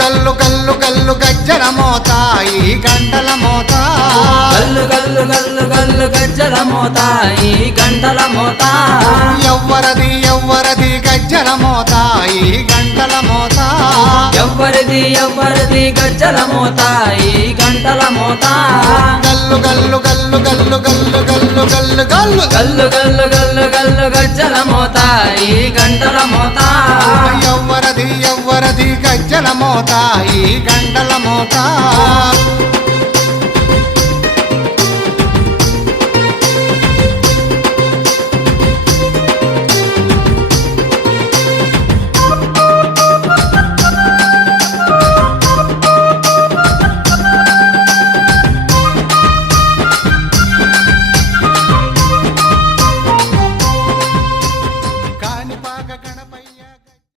గల్లు గల్లు గల్లు గజ్జల మోత ఈ గంటల మోత గల్లు గల్లు గల్లు గల్లు గజ్జల మోత ఈ గంటల మోత ఎవ్వరది ఎవ్వరది గజ్జల మోత ఈ గంటల మోత ఎవ్వరిది ఎవ్వరిది గజ్జల మోత ఈ గంటల మోత గల్లు గల్లు గల్లు గల్లు గల్లు గల్లు గల్లు గల్లు గల్లు గల్లు గల్లు గల్లు గజ్జల మోత ఈ గంటల మోత ఎవ్వరది ఎవ్వరది గజ్జల మోత ఈ గంటల మోత కాణిపాక గణపై